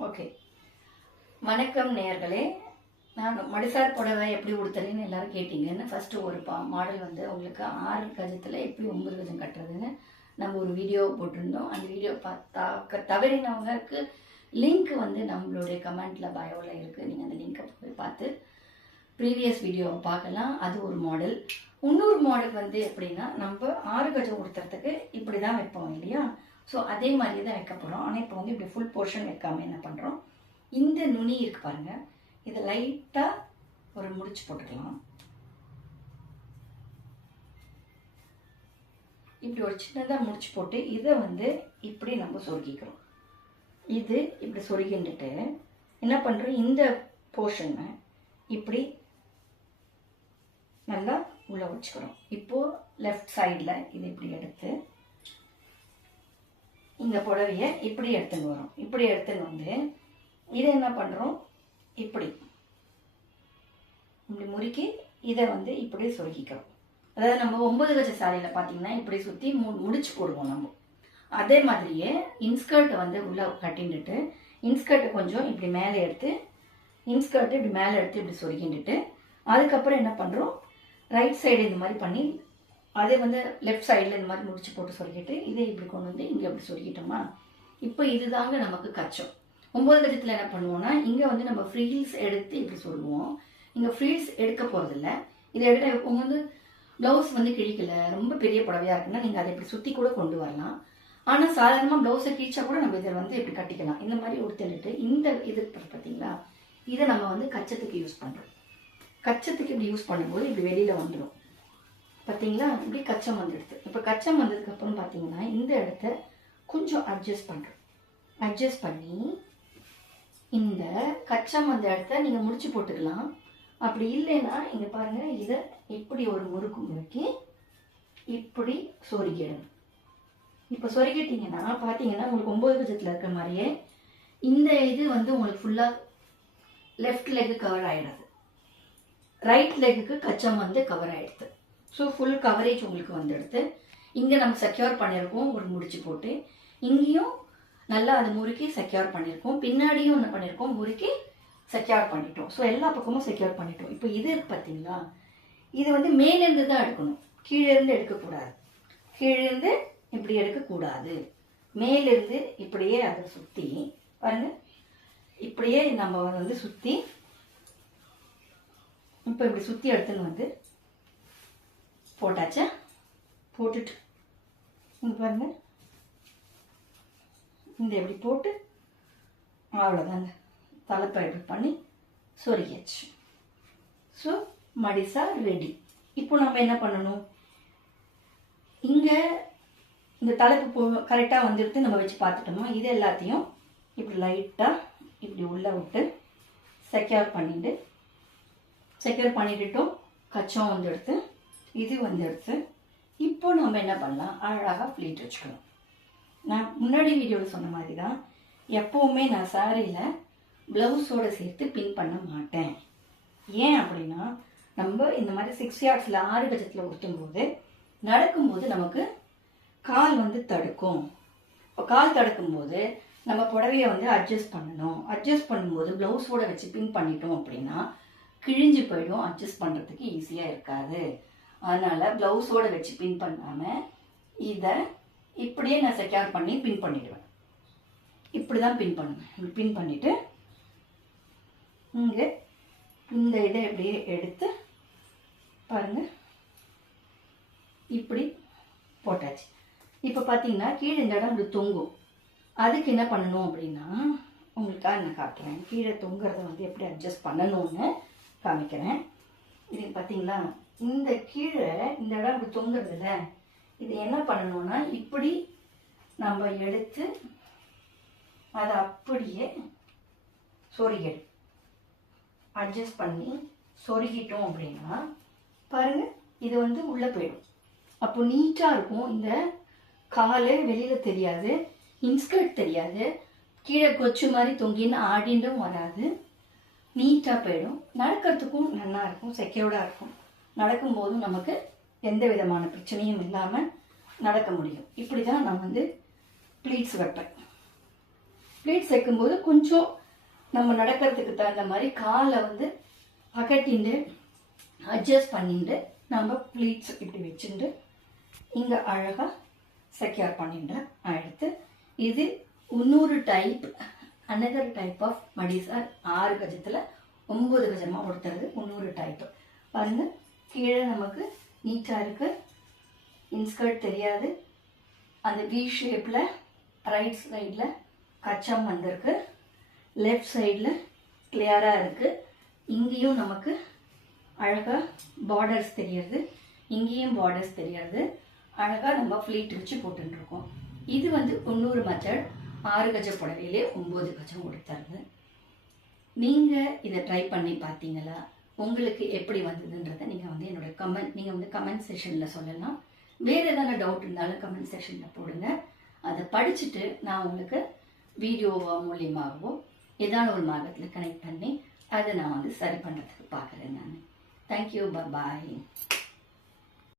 Okay. வணக்கம் நேயர்களே. நான் மடிசார் புடவை எப்படி உடுத்துறேன்னு எல்லாரும் கேட்டீங்கன்னு ஃபஸ்ட்டு ஒரு மாடல் வந்து உங்களுக்கு 6 கஜத்தில் எப்படி 9 கஜம் கட்டுறதுன்னு நம்ம ஒரு வீடியோ போட்டிருந்தோம். அந்த வீடியோ தவறினவங்களுக்கு லிங்க் வந்து நம்மளுடைய கமெண்ட்டில் பயோவில் இருக்குது. நீங்கள் அந்த லிங்கை போய் பார்த்து ப்ரீவியஸ் வீடியோவை பார்க்கலாம். அது ஒரு மாடல். இன்னொரு மாடல் வந்து எப்படின்னா, நம்ம 6 கஜம் உடுத்துறதுக்கு இப்படி தான் வைப்போம் இல்லையா? ஸோ அதே மாதிரி தான் வைக்க போகிறோம். ஆனால் இப்போ வந்து இப்படி ஃபுல் போர்ஷன் வைக்காமல் என்ன பண்ணுறோம், இந்த நுனி இருக்கு பாருங்கள், இதை லைட்டாக ஒரு முடிச்சு போட்டுக்கலாம். இப்படி ஒரு சின்னதாக முடிச்சு போட்டு இதை வந்து இப்படி நம்ம சொருகிக்கிறோம். இது இப்படி சொருகின்ட்டு என்ன பண்ணுறோம், இந்த போர்ஷனை இப்படி நல்லா உள்ளே வச்சுக்கிறோம். இப்போது லெஃப்ட் சைடில் இது இப்படி எடுத்து இந்த புடவையை இப்படி எடுத்துன்னு வரோம். இப்படி எடுத்துன்னு வந்து இதை என்ன பண்ணுறோம், இப்படி இப்படி முறுக்கி இதை வந்து இப்படி சொருகிக்கிறோம். அதாவது நம்ம 9 கஜ சாரியில் பார்த்தீங்கன்னா இப்படி சுற்றி முடிச்சு போடுவோம் நம்ம. அதே மாதிரியே இன்ஸ்கர்ட்டை வந்து உள்ளே கட்டின்ட்டு இன்ஸ்கர்ட்டை கொஞ்சம் இப்படி மேலே எடுத்து இன்ஸ்கர்ட்டு இப்படி மேலே எடுத்து இப்படி சொருகின்ட்டு அதுக்கப்புறம் என்ன பண்ணுறோம், ரைட் சைடு இந்த மாதிரி பண்ணி அதே வந்து லெஃப்ட் சைடில் இந்த மாதிரி முடிச்சு போட்டு சொருகிட்டு இதை இப்படி கொண்டு வந்து இங்கே இப்படி சொருகிட்டோமா. இப்போ இதுதாங்க நமக்கு கச்சம். 9 கஜத்தில் என்ன பண்ணுவோம்னா, இங்கே வந்து நம்ம ஃப்ரீல்ஸ் எடுத்து இப்படி சொல்லுவோம். இங்கே ஃப்ரீல்ஸ் எடுக்க போகிறதில்ல. இதை எடுக்க உங்க வந்து ப்ளவுஸ் வந்து கிழிக்கல, ரொம்ப பெரிய புடவையாக இருக்குன்னா நீங்கள் அதை இப்படி சுற்றி கூட கொண்டு வரலாம். ஆனால் சாதாரணமாக ப்ளவுஸை கிழிச்சா கூட நம்ம இதை வந்து இப்படி கட்டிக்கலாம். இந்த மாதிரி ஒருத்தன்ட்டு இந்த இது பார்த்தீங்களா, இதை நம்ம வந்து கச்சத்துக்கு யூஸ் பண்ணுறோம். கச்சத்துக்கு இப்படி யூஸ் பண்ணும்போது இப்படி வெளியில் வந்துடும் பார்த்தீங்களா. இப்படி கச்சம் வந்துடுது. இப்போ கச்சம் வந்ததுக்கப்புறம் பார்த்தீங்கன்னா இந்த இடத்த கொஞ்சம் அட்ஜஸ்ட் பண்ணுறோம். அட்ஜஸ்ட் பண்ணி இந்த கச்சம் வந்த இடத்த நீங்கள் முடிச்சு போட்டுக்கலாம். அப்படி இல்லைன்னா இங்கே பாருங்கள், இதை இப்படி ஒரு முறுக்கி இப்படி சொருகிடணும். இப்போ சொருகிட்டிங்கன்னா பார்த்தீங்கன்னா உங்களுக்கு 9 கஜத்தில் இருக்கிற மாதிரியே இந்த இது வந்து உங்களுக்கு ஃபுல்லாக லெஃப்ட் லெக்கு கவர் ஆகிடுது, ரைட் லெக்குக்கு கச்சம் வந்து கவர் ஆகிடுது. ஸோ ஃபுல் கவரேஜ் உங்களுக்கு வந்துடுது. இங்கே நம்ம செக்யூர் பண்ணியிருக்கோம் ஒரு முடிச்சு போட்டு, இங்கேயும் நல்லா அதை முறுக்கி செக்யூர் பண்ணியிருக்கோம், பின்னாடியும் என்ன பண்ணியிருக்கோம் முறுக்கி செக்யூர் பண்ணிட்டோம். ஸோ எல்லா பக்கமும் செக்யூர் பண்ணிட்டோம். இப்போ இது பார்த்தீங்களா, இது வந்து மேலேருந்து தான் எடுக்கணும், கீழேருந்து எடுக்கக்கூடாது. கீழேருந்து இப்படி எடுக்கக்கூடாது, மேலேருந்து இப்படியே அதை சுற்றி பாருங்கள், இப்படியே நம்ம வந்து சுற்றி இப்போ இப்படி சுற்றி எடுத்துன்னு வந்து போட்டாச்சா. போட்டுட்டு இங்கே பாருங்க, இந்த எப்படி போட்டு அவ்வளோதாங்க, தலைப்பை இப்படி பண்ணி சொருகியாச்சு. So madisar ready. இப்போ நம்ம என்ன பண்ணணும், இங்கே இந்த தலைப்பு கரெக்டாக வந்துடுத்து நம்ம வச்சு பார்த்துட்டோமா. இது எல்லாத்தையும் இப்படி லைட்டாக இப்படி உள்ளே விட்டு செக்யூர் பண்ணிட்டுட்டோம். கச்சம் வந்து எடுத்து இது வந்து எடுத்து இப்போ நம்ம என்ன பண்ணலாம், அழகாக ப்ளீட் வச்சுக்கணும். நான் முன்னாடி வீடியோவில் சொன்ன மாதிரி தான், எப்போவுமே நான் சாரியில் ப்ளவுஸோடு சேர்த்து பின் பண்ண மாட்டேன். ஏன் அப்படின்னா, நம்ம இந்த மாதிரி 6 yardsல 6 கஜத்தில் ஊற்றும்போது நடக்கும்போது நமக்கு கால் வந்து தடுக்கும். இப்போ கால் தடுக்கும்போது நம்ம புடவையை வந்து அட்ஜஸ்ட் பண்ணணும். அட்ஜஸ்ட் பண்ணும்போது ப்ளவுஸோடு வச்சு பின் பண்ணிட்டோம் அப்படின்னா கிழிஞ்சு போயிடும், அட்ஜஸ்ட் பண்ணுறதுக்கு ஈஸியாக இருக்காது. அதனால் ப்ளவுஸோடு வச்சு பின் பண்ணாமல் இதை இப்படியே நான் செக்யூர் பண்ணி பின் பண்ணிடுவேன். இப்படி தான் பின் பண்ணுவேன். இப்படி பின் பண்ணிவிட்டு இங்கே இந்த இதை இப்படியே எடுத்து பாருங்கள், இப்படி போட்டாச்சு. இப்போ பார்த்தீங்கன்னா கீழே இந்த இடம் இப்படி தொங்கும். அதுக்கு என்ன பண்ணணும் அப்படின்னா, உங்களுக்காக நான் காட்டுறேன். கீழே தொங்குறத வந்து எப்படி அட்ஜஸ்ட் பண்ணணும்னு காமிக்கிறேன். இது பார்த்தீங்களா, இந்த கீழே இந்த இடம் இப்படி தொங்குறதுல இது என்ன பண்ணணும்னா, இப்படி நம்ம எடுத்து அதை அப்படியே சொருகிடு அட்ஜஸ்ட் பண்ணி சொருகிட்டோம் அப்படின்னா பாருங்கள், இது வந்து உள்ளே போயிடும். அப்போ நீட்டாக இருக்கும். இந்த காலை வெளியில் தெரியாது, இன்ஸ்கர்ட் தெரியாது, கீழே கொச்சு மாதிரி தொங்கின்னு ஆடிண்டும் வராது, நீட்டாக போயிடும். நடக்கிறதுக்கும் நல்லா இருக்கும், செக்யூர்டாக இருக்கும். நடக்கும்போதும் நமக்கு எந்த விதமான பிரச்சனையும் இல்லாமல் நடக்க முடியும். இப்படி தான் நான் வந்து ப்ளீட்ஸ் வைப்பேன். ப்ளீட்ஸ் வைக்கும்போது கொஞ்சம் நம்ம நடக்கிறதுக்கு தகுந்த மாதிரி காலை வந்து அகட்டிண்டு அட்ஜஸ்ட் பண்ணிட்டு நம்ம ப்ளீட்ஸ் இப்படி வச்சுட்டு இங்கே அழகாக செக்யூர் பண்ணிட்டு எடுத்து இது இன்னொரு டைப் அனதர் டைப் ஆஃப் மடிசார் 6 கஜத்தில் 9 கஜமாக கொடுத்துறது இன்னொரு டைப்பு பாருங்க. கீழே நமக்கு நீட்டாக இருக்கு, இன்ஸ்கர்ட் தெரியாது, அந்த வி ஷேப்பில் ரைட் சைடில் கச்சம் வந்திருக்கு, லெஃப்ட் சைடில் கிளியராக இருக்குது. இங்கேயும் நமக்கு அழகாக பார்டர்ஸ் தெரியுது, இங்கேயும் பார்டர்ஸ் தெரியாது, அழகாக நம்ம ஃப்ளீட் வச்சு போட்டுருக்கோம். இது வந்து 90 மெத்தட் 6 கஜ புடவையிலே 9 கஜம் கொடுத்துருது. நீங்கள் இதை ட்ரை பண்ணி பார்த்தீங்களா? உங்களுக்கு எப்படி வந்ததுன்றதை நீங்கள் வந்து என்னோட கமெண்ட் செஷனில் சொல்லலாம். வேறு எதனா டவுட் இருந்தாலும் கமெண்ட் செஷனில் போடுங்க. அதை படிச்சுட்டு நான் உங்களுக்கு வீடியோ மூலியமாகவோ ஏதான ஒரு மார்க்கத்தில் கனெக்ட் பண்ணி அதை நான் வந்து சரி பண்ணுறதுக்கு பார்க்குறேன். நான் தேங்க்யூ, பாய்.